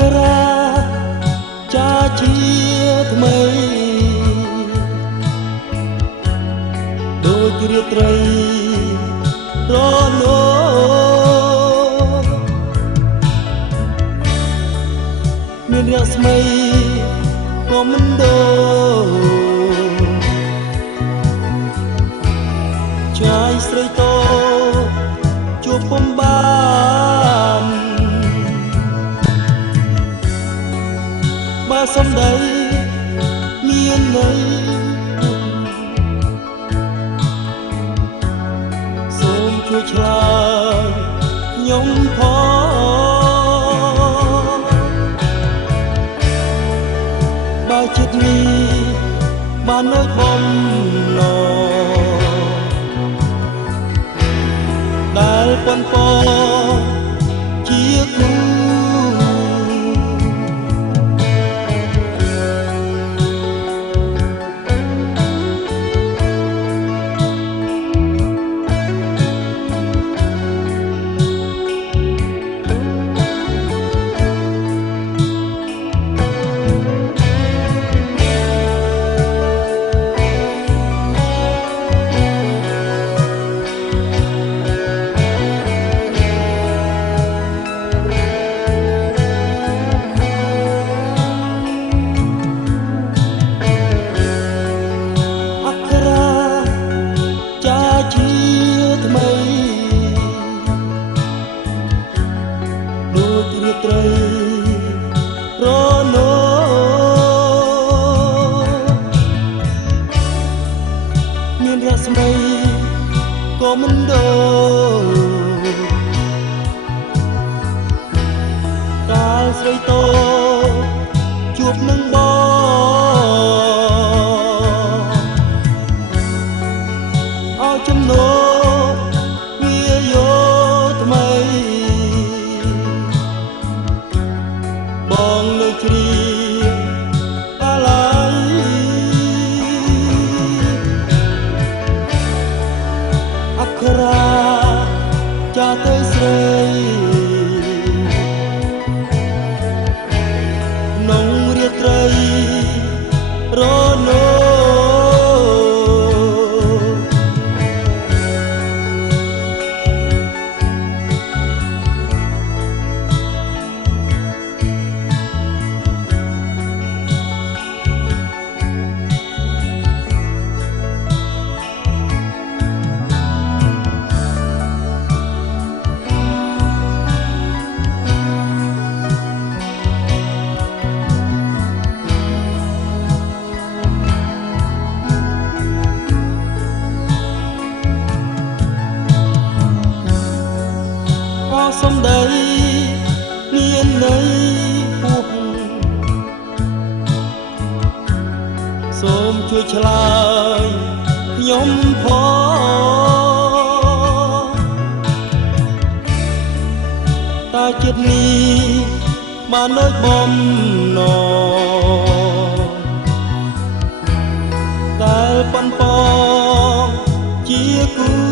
ក្ខរាចាជាថ្មីដូចរាត្រីរលោមានរស្មីក៏មិនដូរចាយស្រីតោជួបពុំបានបើសំដីមានន័យសូមជួយឆ្លើយខ្ញុំផងបើចិត្តនេះបាននៅបំណងដែលប៉ុនប៉ជាគូត្រីរលោមានរស្មីក៏មិនដូរកាលស្រីតោជួបនឹងបងឲ្យចំណូលវាយោថ្មីបងនៅជ្រាបអាឡ័យអក្ខរាចាទៅស្រីក្នុងរាត្រីរលោសំដីមានន័យពុះសូមជួយឆ្លើយខ្ញុំផងតើចិត្តនេះបានដូចបំណងដែលប៉ុនប៉ងជាគូ